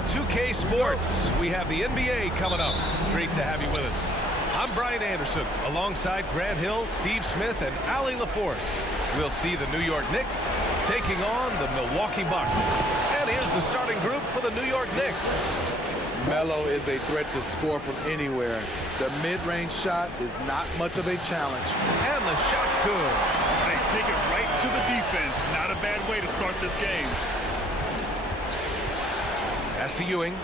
to 2K Sports. We have the NBA coming up. Great to have you with us. I'm Brian Anderson, alongside Grant Hill, Steve Smith, and Ali LaForce. We'll see the New York Knicks taking on the Milwaukee Bucks. And here's the starting group for the New York Knicks. Melo is a threat to score from anywhere. The mid-range shot is not much of a challenge. And the shot's good. They take it right to the defense. Not a bad way to start this game. Pass to Ewing.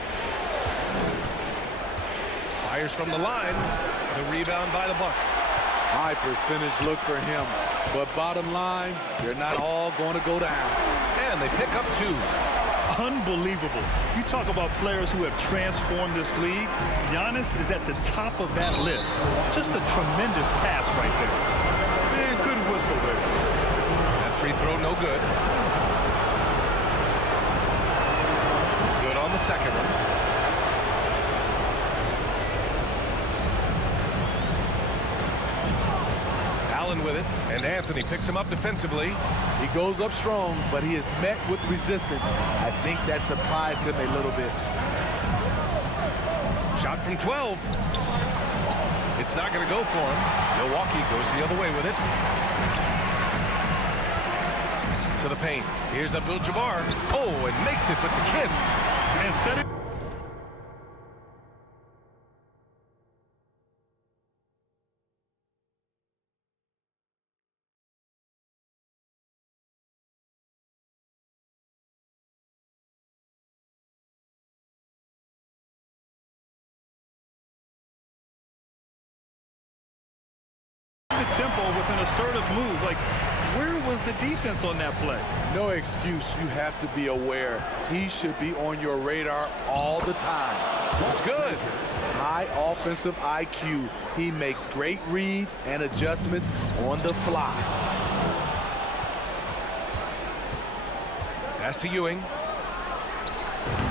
Fires from the line. The rebound by the Bucks. High percentage look for him. But bottom line, they're not all going to go down. And they pick up 2. Unbelievable. You talk about players who have transformed this league. Giannis is at the top of that list. Just a tremendous pass right there. Man, good whistle there. That free throw no good. Good on the second one. With it, and Anthony picks him up defensively. He goes up strong, but he is met with resistance. I think that surprised him a little bit. Shot from 12. It's not going to go for him. Milwaukee goes the other way with it. To the paint. Here's Abdul-Jabbar. Oh, and makes it with the kiss. And set it. The tempo with an assertive move. Like, where was the defense on that play? No excuse. You have to be aware. He should be on your radar all the time. It's good. High offensive IQ. He makes great reads and adjustments on the fly. Pass to Ewing.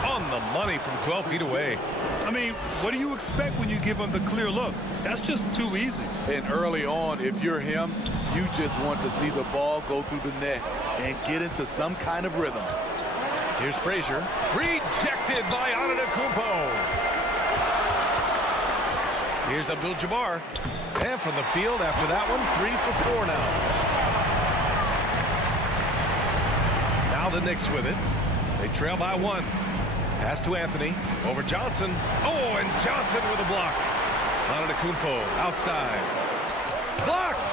On the money from 12 feet away. I mean, what do you expect when you give him the clear look? That's just too easy. And early on, if you're him, you just want to see the ball go through the net and get into some kind of rhythm. Here's Frazier. Rejected by Antetokounmpo. Here's Abdul-Jabbar. And from the field after that one, 3 for 4 now. Now the Knicks with it. They trail by 1. Pass to Anthony. Over Johnson. Oh, and Johnson with a block. Antetokounmpo outside. Blocked!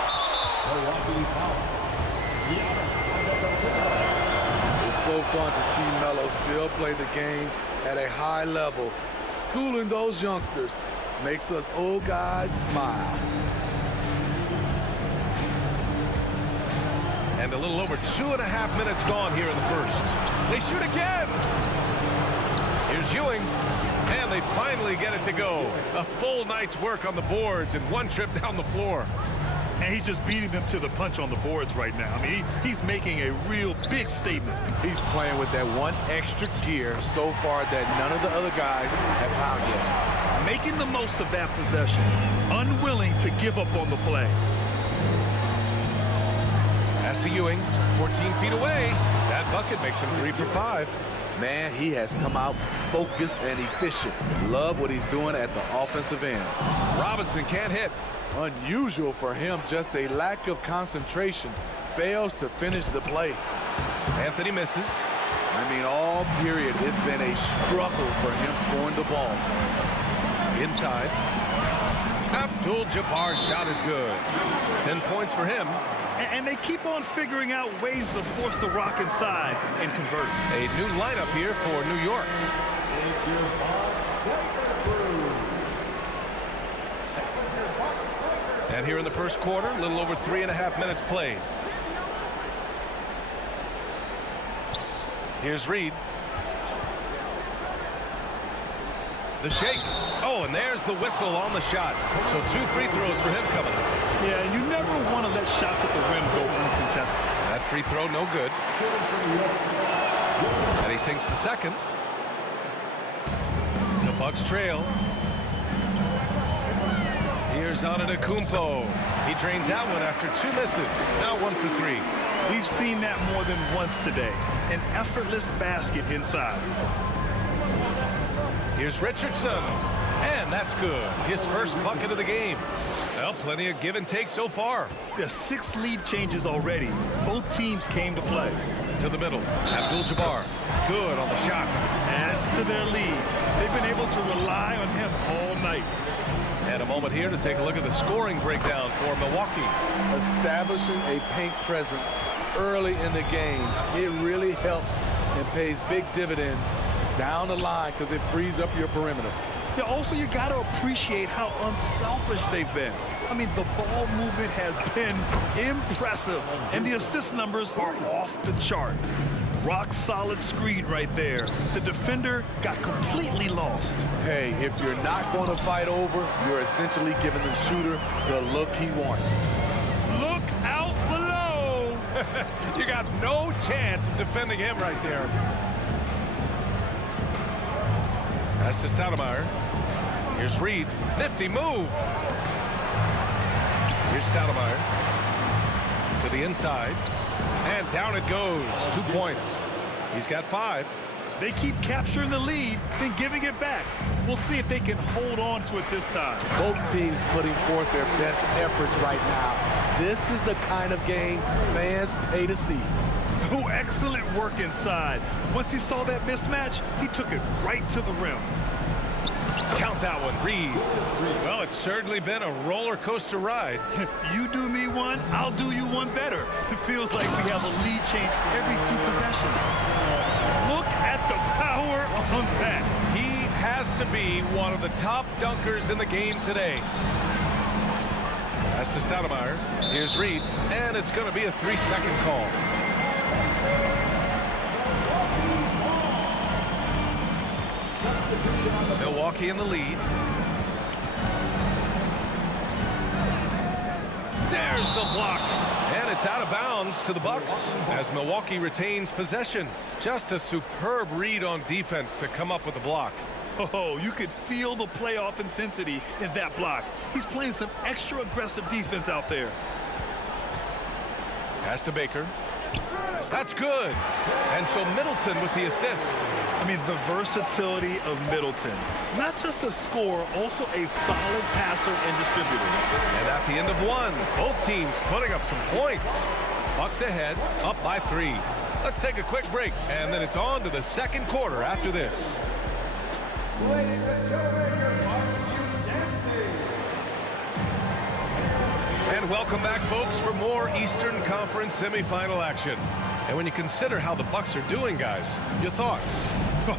It's so fun to see Melo still play the game at a high level. Schooling those youngsters makes us old guys smile. And a little over 2.5 minutes gone here in the first. They shoot again. Here's Ewing. And they finally get it to go. A full night's work on the boards and one trip down the floor. And he's just beating them to the punch on the boards right now. I mean, he's making a real big statement. He's playing with that one extra gear so far that none of the other guys have found yet. Making the most of that possession. Unwilling to give up on the play. Pass to Ewing, 14 feet away. That bucket makes him 3 for 5. Man, he has come out focused and efficient. Love what he's doing at the offensive end. Robinson can't hit. Unusual for him, just a lack of concentration. Fails to finish the play. Anthony misses. I mean, all period, it's been a struggle for him scoring the ball. Inside. Abdul-Jabbar's shot is good. 10 points for him. And they keep on figuring out ways to force the rock inside and convert. A new lineup here for New York. And here in the first quarter, a little over 3.5 minutes played. Here's Reed. The shake. Oh, and there's the whistle on the shot. So 2 free throws for him coming up. Yeah, you never want to let shots at the rim go uncontested. That free throw no good. And he sinks the second. The Bucks trail. Here's Antetokounmpo. He drains that one after 2 misses. Now 1 for 3. We've seen that more than once today. An effortless basket inside. Here's Richardson. And that's good. His first bucket of the game. Well, plenty of give and take so far. There's 6 lead changes already. Both teams came to play. To the middle. Abdul-Jabbar. Good on the shot. Adds to their lead. They've been able to rely on him all night. And a moment here to take a look at the scoring breakdown for Milwaukee. Establishing a paint presence early in the game, it really helps and pays big dividends down the line because it frees up your perimeter. Yeah, also, you got to appreciate how unselfish they've been. I mean, the ball movement has been impressive, and the assist numbers are off the chart. Rock solid screen right there. The defender got completely lost. Hey, if you're not going to fight over, you're essentially giving the shooter the look he wants. Look out below. You got no chance of defending him right there. Pass to Stoudemire. Here's Reed. Nifty move. Here's Stoudemire. To the inside. And down it goes. 2 points. He's got 5. They keep capturing the lead, then giving it back. We'll see if they can hold on to it this time. Both teams putting forth their best efforts right now. This is the kind of game fans pay to see. Oh, excellent work inside. Once he saw that mismatch, he took it right to the rim. Count that one, Reed. Well, it's certainly been a roller coaster ride. You do me one, I'll do you one better. It feels like we have a lead change every few possessions. Look at the power on that. He has to be one of the top dunkers in the game today. Pass to Stoudemire. Here's Reed, and it's going to be a 3-second call. Milwaukee in the lead. There's the block. And it's out of bounds to the Bucks as Milwaukee retains possession. Just a superb read on defense to come up with the block. Oh, you could feel the playoff intensity in that block. He's playing some extra aggressive defense out there. Pass to Baker. That's good. And so Middleton with the assist. I mean, the versatility of Middleton. Not just a scorer, also a solid passer and distributor. And at the end of one, both teams putting up some points. Bucks ahead, up by 3. Let's take a quick break, and then it's on to the second quarter after this. Ladies and gentlemen, your And welcome back, folks, for more Eastern Conference semifinal action. And when you consider how the Bucks are doing, guys, your thoughts?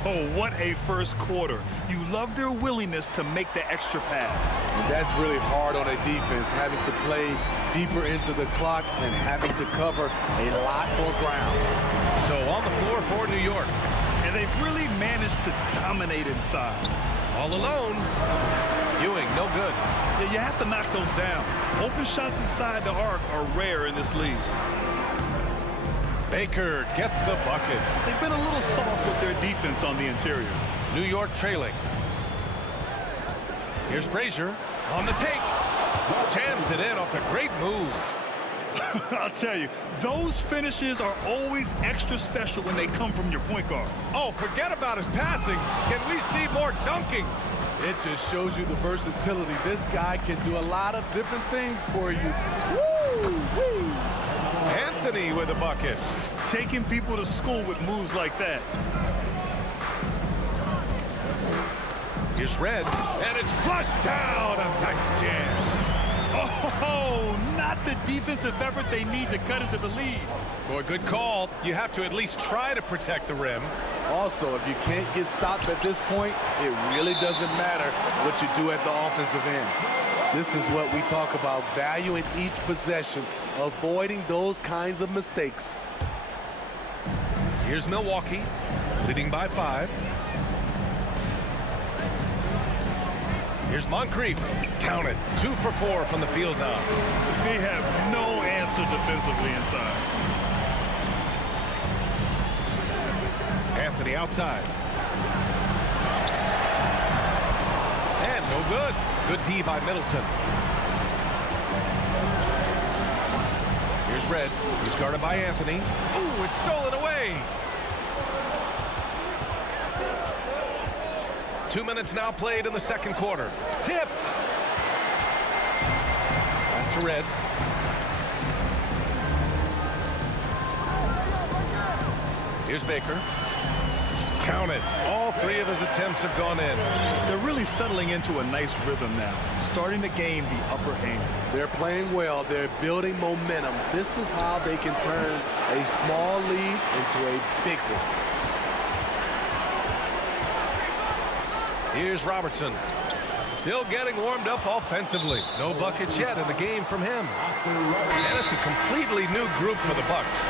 Oh, what a first quarter. You love their willingness to make the extra pass. And that's really hard on a defense, having to play deeper into the clock and having to cover a lot more ground. So on the floor for New York. And they've really managed to dominate inside. All alone. Ewing, no good. Yeah, you have to knock those down. Open shots inside the arc are rare in this league. Baker gets the bucket. They've been a little soft with their defense on the interior. New York trailing. Here's Frazier on the take. Jams it in off the great move. I'll tell you, those finishes are always extra special when they come from your point guard. Oh, forget about his passing. Can we see more dunking? It just shows you the versatility. This guy can do a lot of different things for you. Woo! Woo! Anthony with a bucket. Taking people to school with moves like that. Here's Red, and it's flushed down. A nice jam. Oh, not the defensive effort they need to cut into the lead. Boy, good call. You have to at least try to protect the rim. Also, if you can't get stops at this point, it really doesn't matter what you do at the offensive end. This is what we talk about, valuing each possession, avoiding those kinds of mistakes. Here's Milwaukee, leading by 5. Here's Moncrief. Count it. 2 for 4 from the field now. They have no answer defensively inside. Anthony outside. And no good. Good D by Middleton. Here's Red. He's guarded by Anthony. Ooh, it's stolen away. 2 minutes now played in the second quarter. Tipped. Pass to Red. Here's Baker. Count it. All 3 of his attempts have gone in. They're really settling into a nice rhythm now, starting to gain the upper hand. They're playing well. They're building momentum. This is how they can turn a small lead into a big one. Here's Robertson. Still getting warmed up offensively. No buckets yet in the game from him. And it's a completely new group for the Bucks.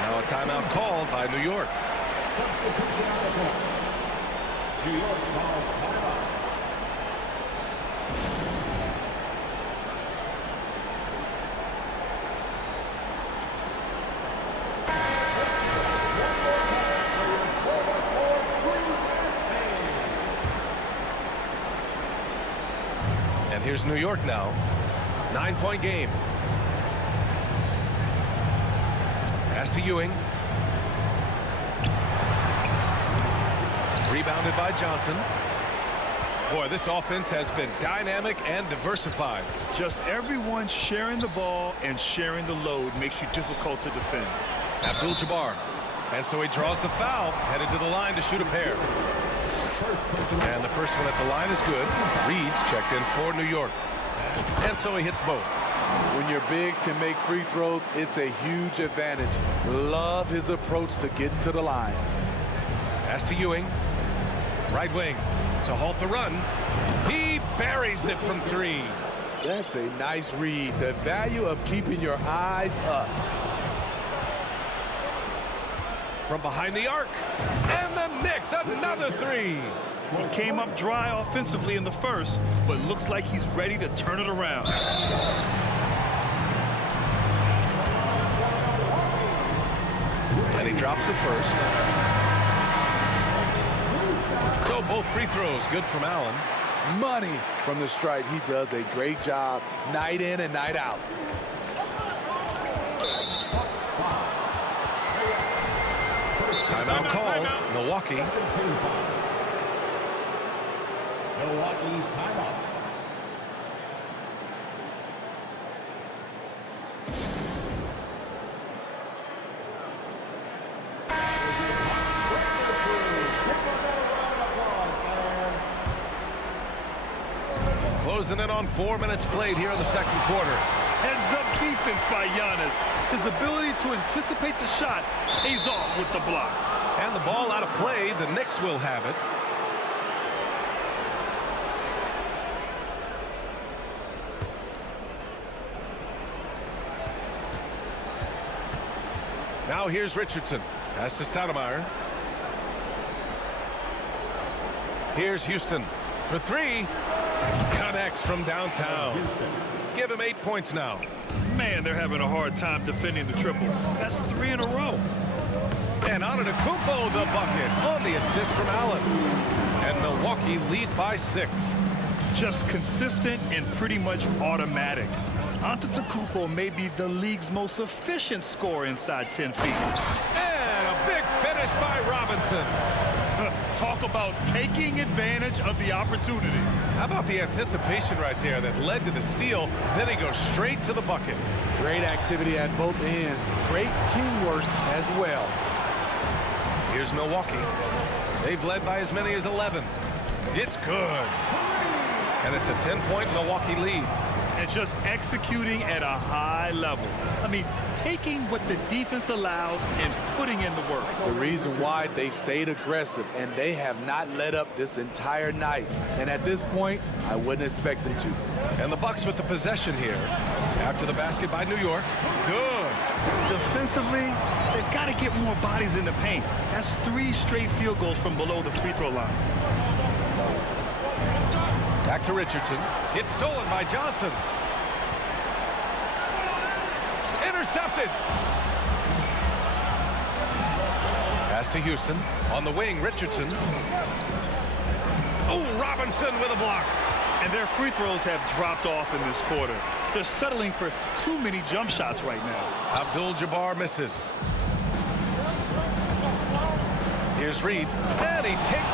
Now a timeout called by New York. New York calls timeout. And here's New York now. 9-point game. Pass to Ewing. Rebounded by Johnson. Boy, this offense has been dynamic and diversified. Just everyone sharing the ball and sharing the load makes you difficult to defend. Abdul-Jabbar. And so he draws the foul, headed to the line to shoot a pair. And the first one at the line is good. Reed's checked in for New York. And so he hits both. When your bigs can make free throws, it's a huge advantage. Love his approach to getting to the line. Pass to Ewing. Right wing to halt the run. He buries it from 3. That's a nice read. The value of keeping your eyes up. From behind the arc. And the Knicks, another 3. He came up dry offensively in the first, but looks like he's ready to turn it around. And he drops it first. So both free throws good from Allen. Money from the stripe. He does a great job night in and night out. Timeout called. Milwaukee. Milwaukee timeout. Closing in on 4 minutes played here in the second quarter. Heads-up defense by Giannis. His ability to anticipate the shot pays off with the block. And the ball out of play. The Knicks will have it. Now here's Richardson. Pass to Stoudemire. Here's Houston for 3. Connects from downtown. Give him 8 points now. Man, they're having a hard time defending the triple. That's 3 in a row. And Antetokounmpo the bucket on the assist from Allen. And Milwaukee leads by 6. Just consistent and pretty much automatic. Antetokounmpo may be the league's most efficient scorer inside 10 feet. And a big finish by Robinson. Talk about taking advantage of the opportunity. How about the anticipation right there that led to the steal? Then he goes straight to the bucket. Great activity at both ends. Great teamwork as well. Here's Milwaukee. They've led by as many as 11. It's good. And it's a 10-point Milwaukee lead. And just executing at a high level. I mean, taking what the defense allows and putting in the work. The reason why they've stayed aggressive and they have not let up this entire night. And at this point, I wouldn't expect them to. And the Bucks with the possession here. After the basket by New York. Good. Defensively, they've got to get more bodies in the paint. That's 3 straight field goals from below the free throw line. Back to Richardson. It's stolen by Johnson. Intercepted. Pass to Houston. On the wing, Richardson. Oh, Robinson with a block. And their free throws have dropped off in this quarter. They're settling for too many jump shots right now. Abdul-Jabbar misses. Here's Reed. And he takes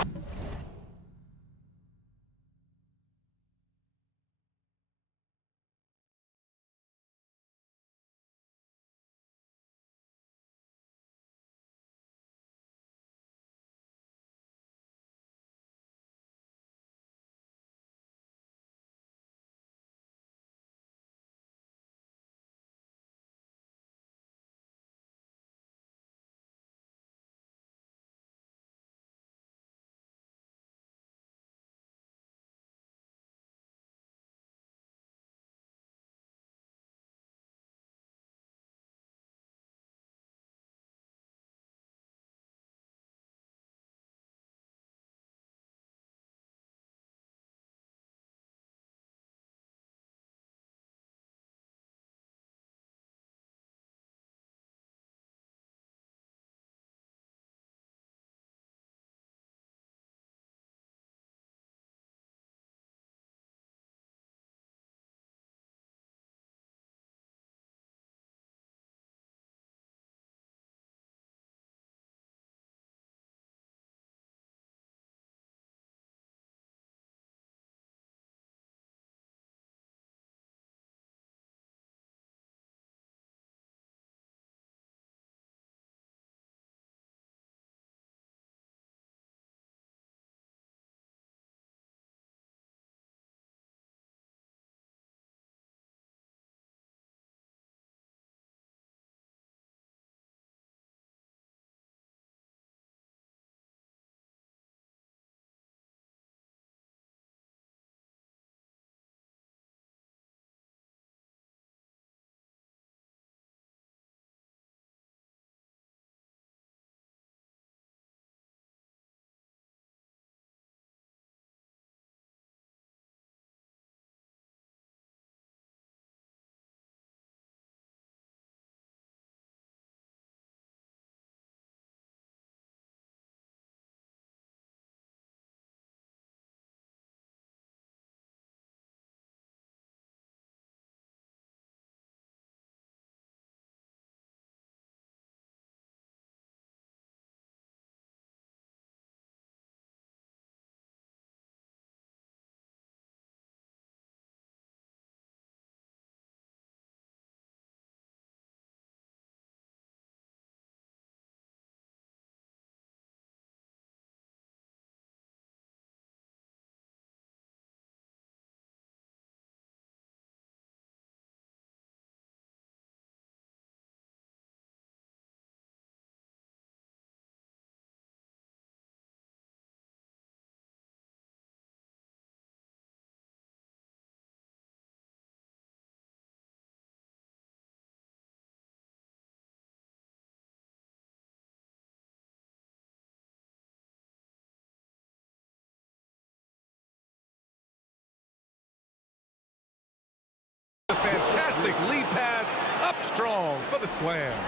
A fantastic lead pass, up strong for the slam.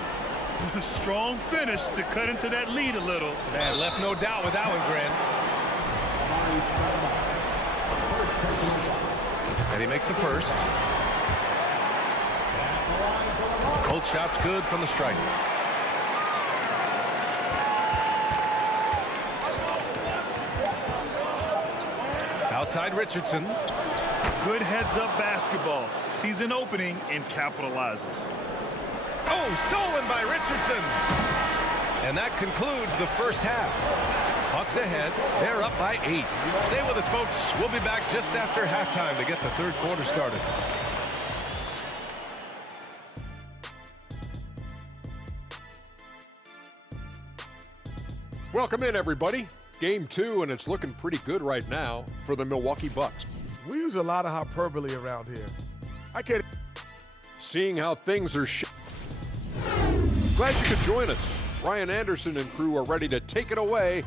Strong finish to cut into that lead a little. Man, left no doubt with that one, Grant. And he makes the first. Cold shot's good from the stripe. Outside Richardson. Good heads-up basketball. Sees an opening and capitalizes. Oh, stolen by Richardson. And that concludes the first half. Bucks ahead. They're up by 8. Stay with us, folks. We'll be back just after halftime to get the third quarter started. Welcome in, everybody. Game 2, and it's looking pretty good right now for the Milwaukee Bucks. We use a lot of hyperbole around here. I can't. Seeing how things are glad you could join us. Ryan Anderson and crew are ready to take it away.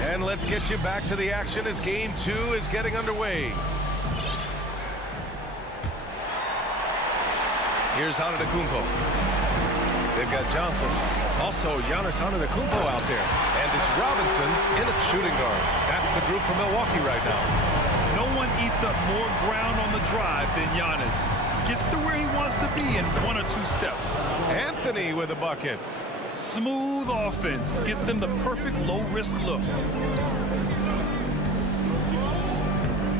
And let's get you back to the action as Game 2 is getting underway. Here's Antetokounmpo. They've got Johnson. Also, Giannis Antetokounmpo out there. And it's Robinson in a shooting guard. That's the group for Milwaukee right now. No one eats up more ground on the drive than Giannis. Gets to where he wants to be in 1 or 2 steps. Anthony with a bucket. Smooth offense. Gets them the perfect low-risk look.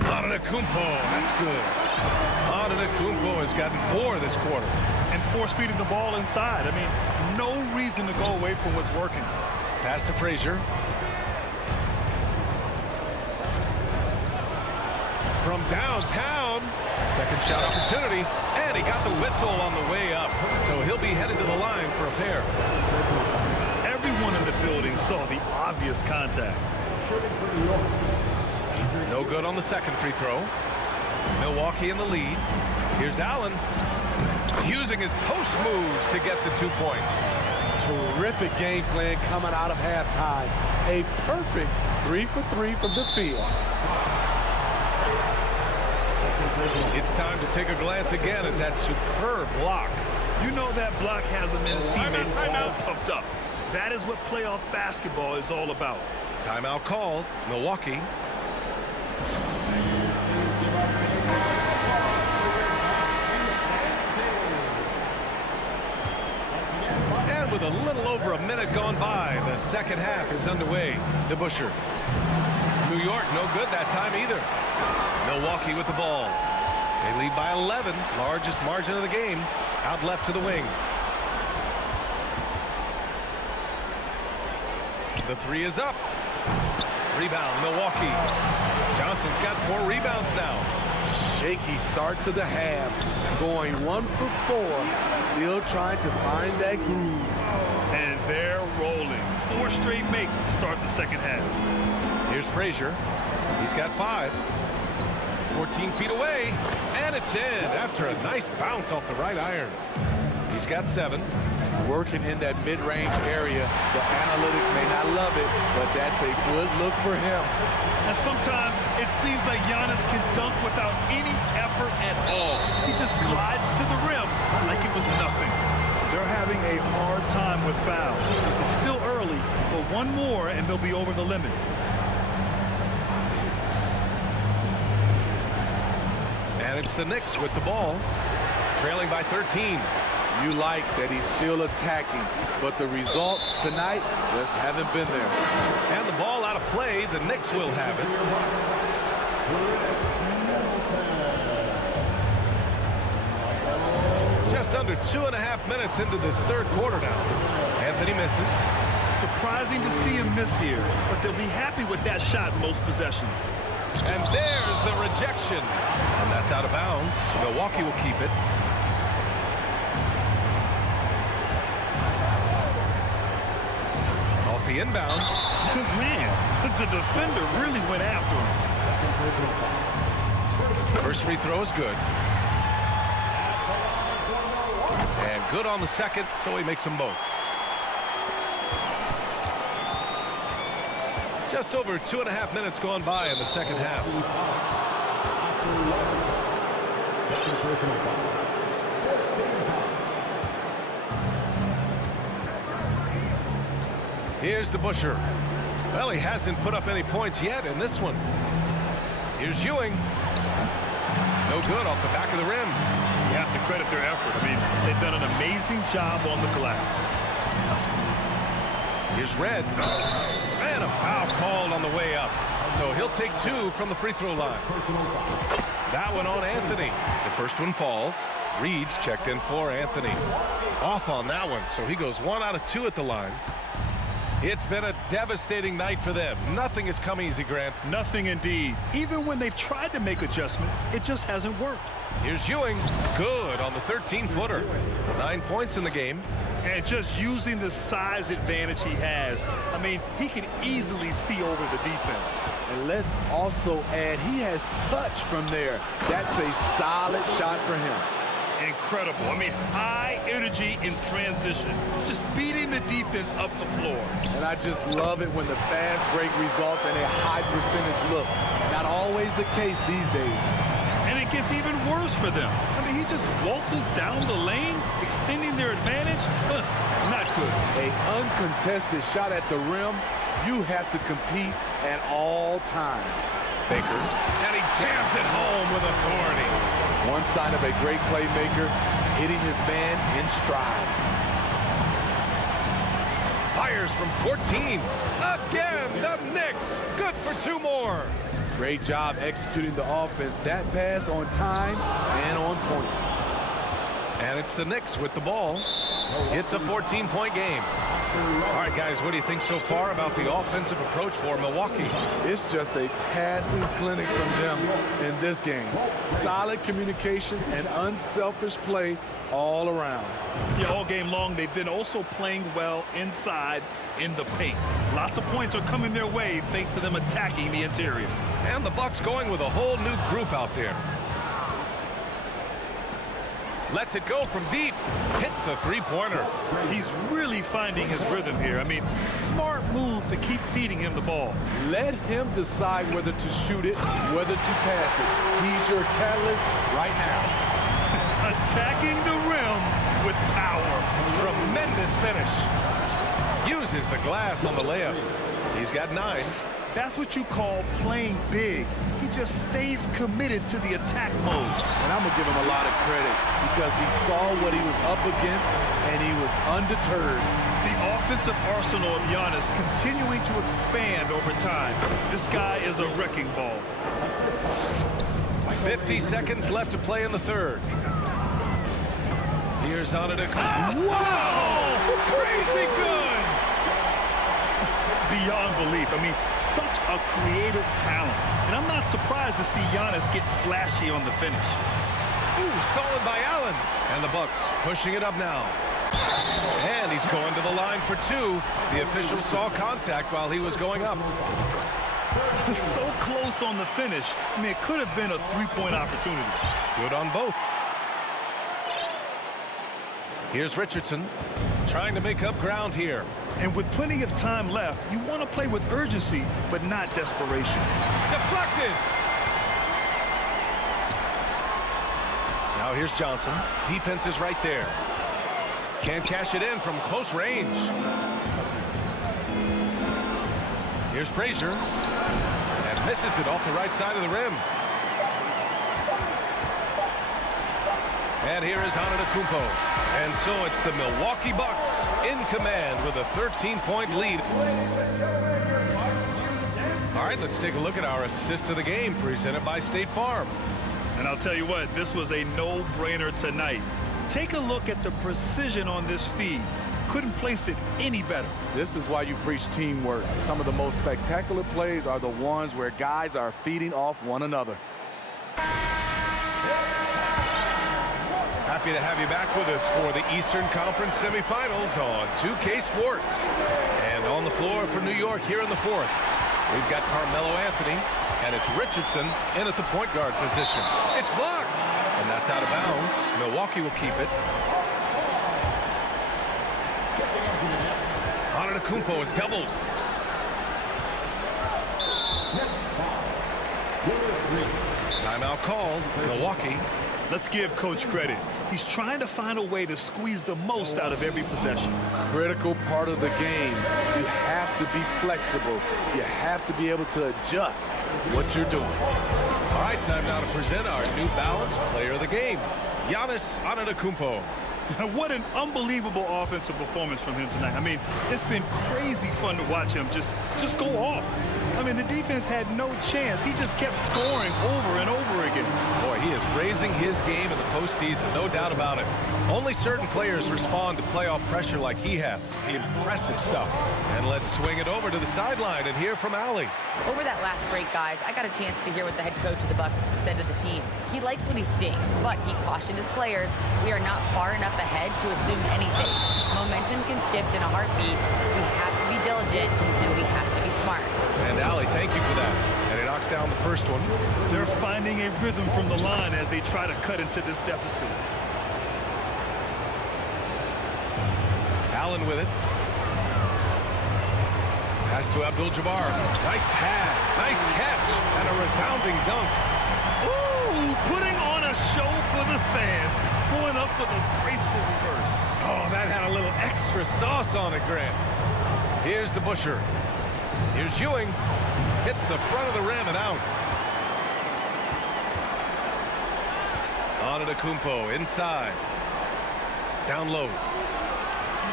Antetokounmpo, that's good. Antetokounmpo has gotten 4 this quarter. And force-feeding the ball inside. I mean, no reason to go away from what's working. Pass to Frazier. From downtown. Second shot opportunity. And he got the whistle on the way up. So he'll be headed to the line for a pair. Everyone in the building saw the obvious contact. No good on the second free throw. Milwaukee in the lead. Here's Allen using his post moves to get the 2 points. Terrific game plan coming out of halftime. A perfect 3 for 3 from the field. It's time to take a glance again at that superb block. You know that block has him and his teammates all pumped up. That is what playoff basketball is all about. Timeout called. Milwaukee. And with a little over a minute gone by, the second half is underway. DeBusschere. New York, no good that time either. Milwaukee with the ball. They lead by 11, largest margin of the game. Out left to the wing. The 3 is up. Rebound, Milwaukee. Johnson's got 4 rebounds now. Shaky start to the half. Going 1 for 4. Still trying to find that groove. And they're rolling. 4 straight makes to start the second half. Here's Frazier. He's got 5. 14 feet away. And it's in after a nice bounce off the right iron. He's got 7. Working in that mid-range area. The analytics may not love it, but that's a good look for him. And sometimes it seems like Giannis can dunk without any effort at all. He just glides to the rim like it was nothing. They're having a hard time with fouls. It's still early, but 1 more and they'll be over the limit. And it's the Knicks with the ball, trailing by 13. You like that he's still attacking, but the results tonight just haven't been there. And the ball out of play. The Knicks will have it. Just under 2.5 minutes into this third quarter now. Anthony misses. Surprising to see him miss here, but they'll be happy with that shot most possessions. And there's the rejection. And that's out of bounds. Milwaukee will keep it. Off the inbound. Man, the defender really went after him. First free throw is good. And good on the second, so he makes them both. Just over 2.5 minutes gone by in the second half. Second personal foul. 14 foul. Here's DeBusschere. Well, he hasn't put up any points yet in this one. Here's Ewing. No good off the back of the rim. You have to credit their effort. I mean, they've done an amazing job on the glass. Here's Red. And a foul called on the way up. So he'll take 2 from the free throw line. That one on Anthony. The first one falls. Reed's checked in for Anthony. Off on that one, so he goes 1 out of 2 at the line. It's been a devastating night for them. Nothing has come easy, Grant. Nothing indeed. Even when they've tried to make adjustments, it just hasn't worked. Here's Ewing. Good on the 13-footer. 9 points in the game. And just using the size advantage he has, I mean, he can easily see over the defense. And let's also add, he has touch from there. That's a solid shot for him. Incredible. I mean, high energy in transition. Just beating the defense up the floor. And I just love it when the fast break results in a high percentage look. Not always the case these days. And it gets even worse for them. I mean, he just waltzes down the lane, extending their advantage. Not good. A uncontested shot at the rim, you have to compete at all times. Baker. And he jams it home with authority. One sign of a great playmaker, hitting his man in stride. Fires from 14. Again, the Knicks. Good for 2 more. Great job executing the offense. That pass on time and on point. And it's the Knicks with the ball. It's a 14-point game. All right, guys, what do you think so far about the offensive approach for Milwaukee? It's just a passing clinic from them in this game. Solid communication and unselfish play all around. Yeah, all game long, they've been also playing well inside in the paint. Lots of points are coming their way thanks to them attacking the interior. And the Bucks going with a whole new group out there. Lets it go from deep. Hits the 3-pointer. He's really finding his rhythm here. I mean, smart move to keep feeding him the ball. Let him decide whether to shoot it, whether to pass it. He's your catalyst right now. Attacking the rim with power. Tremendous finish. Uses the glass on the layup. He's got 9. That's what you call playing big. He just stays committed to the attack mode. And I'm going to give him a lot of credit because he saw what he was up against and he was undeterred. The offensive arsenal of Giannis continuing to expand over time. This guy is a wrecking ball. 50 seconds left to play in the third. Here's Antetokounmpo. Wow! Crazy good! Beyond belief. I mean, such a creative talent. And I'm not surprised to see Giannis get flashy on the finish. Ooh, stolen by Allen. And the Bucks pushing it up now. And he's going to the line for 2. The official saw contact while he was going up. So close on the finish. I mean, it could have been a 3-point opportunity. Good on both. Here's Richardson trying to make up ground here. And with plenty of time left, you want to play with urgency, but not desperation. Deflected. Now here's Johnson. Defense is right there. Can't cash it in from close range. Here's Frazier. And misses it off the right side of the rim. And here is Antetokounmpo. And so it's the Milwaukee Bucks in command with a 13-point lead. All right, let's take a look at our assist of the game presented by State Farm. And I'll tell you what, this was a no-brainer tonight. Take a look at the precision on this feed. Couldn't place it any better. This is why you preach teamwork. Some of the most spectacular plays are the ones where guys are feeding off one another. Happy to have you back with us for the Eastern Conference semifinals on 2K Sports. And on the floor for New York here in the fourth, we've got Carmelo Anthony, and it's Richardson in at the point guard position. It's blocked, and that's out of bounds. Milwaukee will keep it. Antetokounmpo is doubled. Timeout called. Milwaukee. Let's give Coach credit. He's trying to find a way to squeeze the most out of every possession. Critical part of the game. You have to be flexible. You have to be able to adjust what you're doing. All right, time now to present our New Balance Player of the Game, Giannis Antetokounmpo. What an unbelievable offensive performance from him tonight. I mean, it's been crazy fun to watch him just go off. I mean, the defense had no chance. He just kept scoring over and over again. Boy, he is raising his game in the postseason, no doubt about it. Only certain players respond to playoff pressure like he has. Impressive stuff. And let's swing it over to the sideline and hear from Allie. Over that last break, guys, I got a chance to hear what the head coach of the Bucks said to the team. He likes what he's seeing, but he cautioned his players, we are not far enough ahead to assume anything. Momentum can shift in a heartbeat. We have to be diligent, and we have to be smart. And Allie, thank you for that. And he knocks down the first one. They're finding a rhythm from the line as they try to cut into this deficit. Allen with it. Pass to Abdul-Jabbar. Nice pass. Nice catch. And a resounding dunk. Ooh, putting on a show for the fans. Going up for the graceful reverse. Oh, that had a little extra sauce on it, Grant. Here's DeBusschere. Here's Ewing. Hits the front of the rim and out. Antetokounmpo inside. Down low.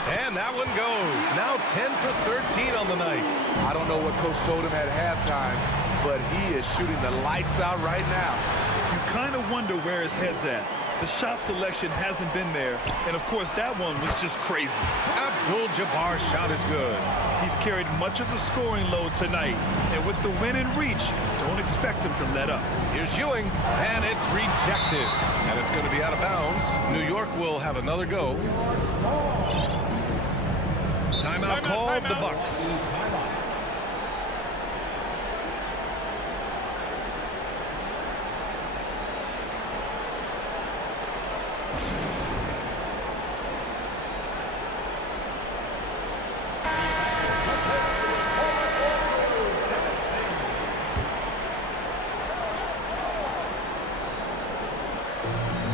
And that one goes. Now 10 for 13 on the night. I don't know what Coach told him at halftime, but he is shooting the lights out right now. You kind of wonder where his head's at. The shot selection hasn't been there, and of course that one was just crazy. Abdul-Jabbar's shot is good. He's carried much of the scoring load tonight, and with the win in reach, don't expect him to let up. Here's Ewing, and it's rejected. And it's going to be out of bounds. New York will have another go. Timeout called, the Bucks.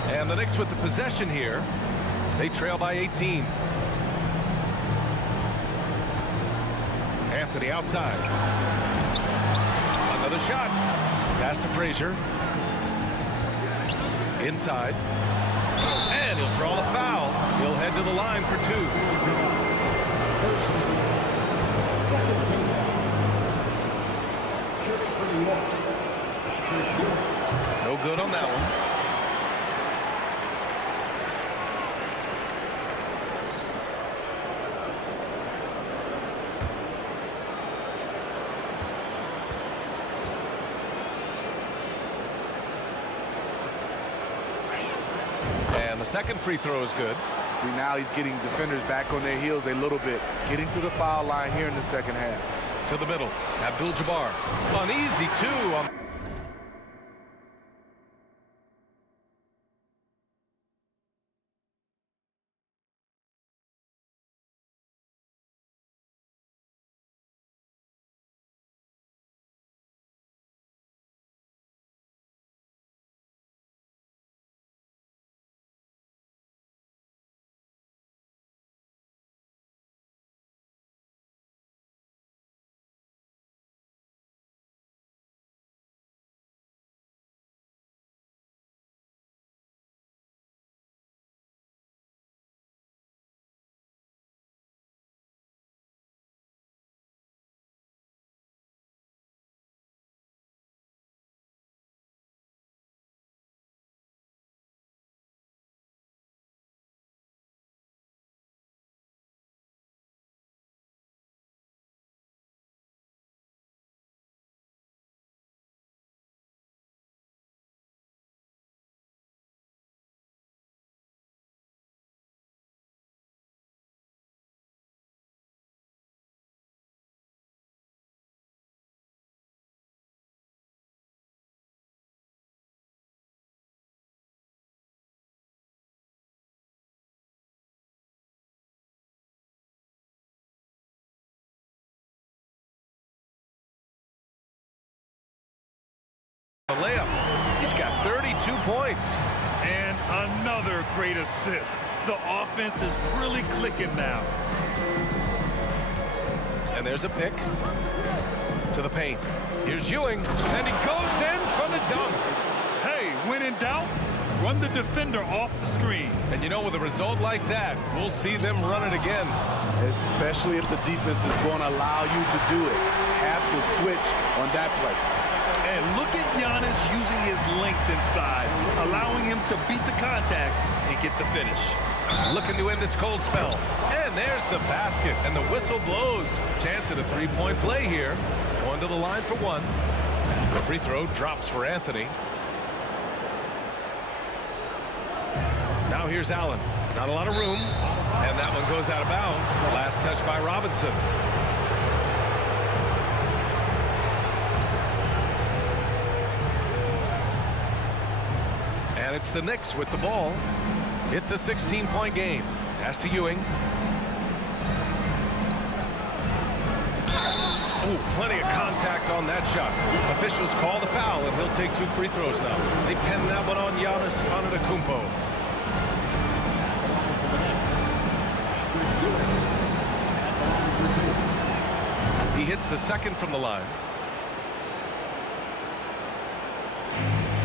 And the Knicks with the possession here. They trail by 18. To the outside. Another shot. Pass to Frazier. Inside. And he'll draw the foul. He'll head to the line for two. No good on that one. And the second free throw is good. See, now he's getting defenders back on their heels a little bit. Getting to the foul line here in the second half. To the middle. Abdul-Jabbar. An easy two on 2 points. And another great assist. The offense is really clicking now. And there's a pick to the paint. Here's Ewing, and he goes in for the dunk. Hey, when in doubt, run the defender off the screen. And you know, with a result like that, we'll see them run it again. Especially if the defense is going to allow you to do it. Have to switch on that play. And look at Giannis using his length inside, allowing him to beat the contact and get the finish. Looking to end this cold spell. And there's the basket, and the whistle blows. Chance at a three-point play here. Going to the line for one. The free throw drops for Anthony. Now here's Allen. Not a lot of room. And that one goes out of bounds. Last touch by Robinson. And it's the Knicks with the ball. It's a 16-point game. Pass to Ewing. Ooh, plenty of contact on that shot. Officials call the foul, and he'll take 2 free throws now. They pen that one on Giannis Antetokounmpo. He hits the second from the line.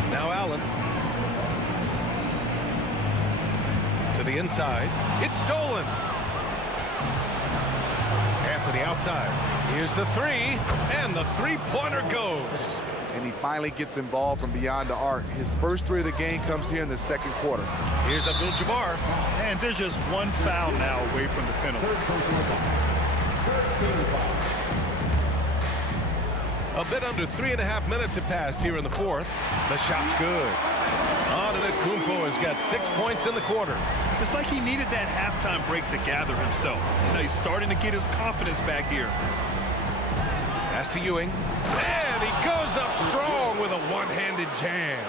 Now Allen. To the inside. It's stolen. Anthony outside. Here's the three, and the three-pointer goes. And he finally gets involved from beyond the arc. His first 3 of the game comes here in the second quarter. Here's Abdul-Jabbar. And there's just one foul now away from the penalty. A bit under 3.5 minutes have passed here in the fourth. The shot's good. Antetokounmpo has got 6 points in the quarter. It's like he needed that halftime break to gather himself. Now he's starting to get his confidence back here. Pass to Ewing. And he goes up strong with a one-handed jam.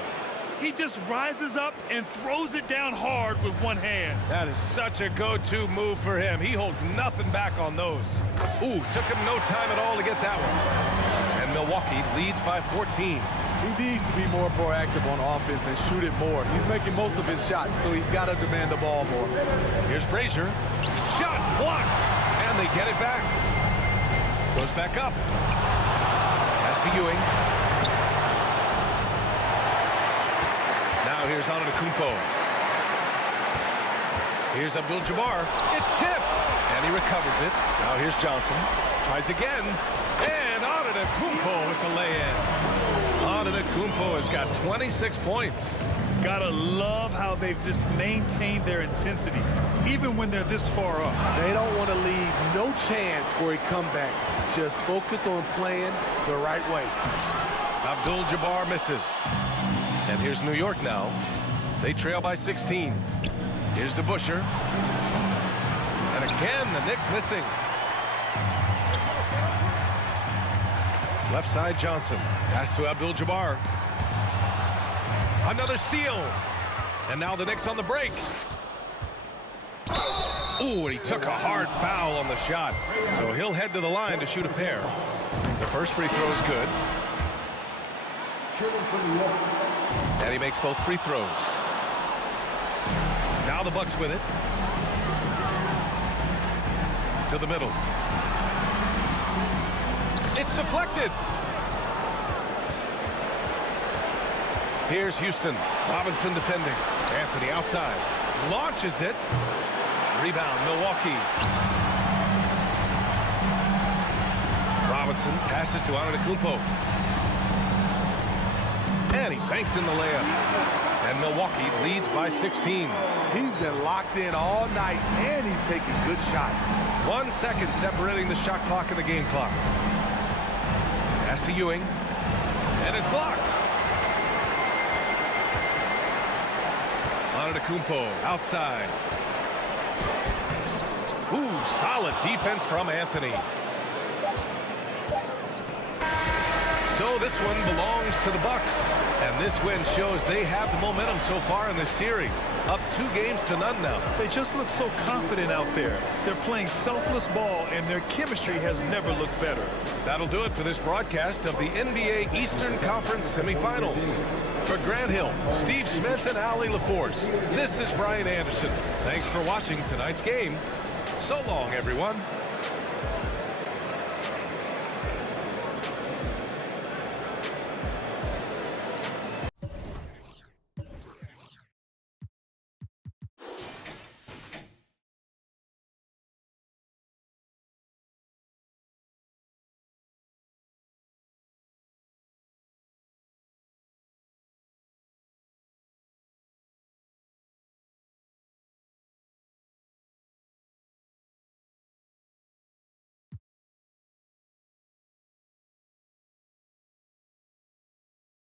He just rises up and throws it down hard with one hand. That is such a go-to move for him. He holds nothing back on those. Ooh, took him no time at all to get that one. And Milwaukee leads by 14. He needs to be more proactive on offense and shoot it more. He's making most of his shots, so he's got to demand the ball more. Here's Frazier. Shots blocked. And they get it back. Goes back up. Pass to Ewing. Now here's Antetokounmpo. Here's Abdul-Jabbar. It's tipped. And he recovers it. Now here's Johnson. Tries again. And Antetokounmpo with the lay-in. Antetokounmpo has got 26 points. Gotta love how they've just maintained their intensity, even when they're this far up. They don't want to leave no chance for a comeback. Just focus on playing the right way. Abdul-Jabbar misses. And here's New York now. They trail by 16. Here's DeBusschere. And again, the Knicks missing. Left side Johnson. Pass to Abdul-Jabbar. Another steal. And now the Knicks on the break. Ooh, and he took a hard foul on the shot. So he'll head to the line to shoot a pair. The first free throw is good. And he makes both free throws. Now the Bucks with it. To the middle. It's deflected. Here's Houston. Robinson defending. Anthony outside. Launches it. Rebound, Milwaukee. Robinson passes to Antetokounmpo. And he banks in the layup. And Milwaukee leads by 16. He's been locked in all night, and he's taking good shots. 1 second separating the shot clock and the game clock. Pass to Ewing. And it's blocked. Antetokounmpo outside. Ooh, solid defense from Anthony. So this one belongs to the Bucks. And This win shows they have the momentum so far in this series. Up 2-0 now. They just look so confident out there. They're playing selfless ball, and their chemistry has never looked better. That'll do it for this broadcast of the NBA Eastern Conference semifinals. For Grant Hill, Steve Smith, and Ali LaForce, this is Brian Anderson. Thanks for watching tonight's game. So long, everyone.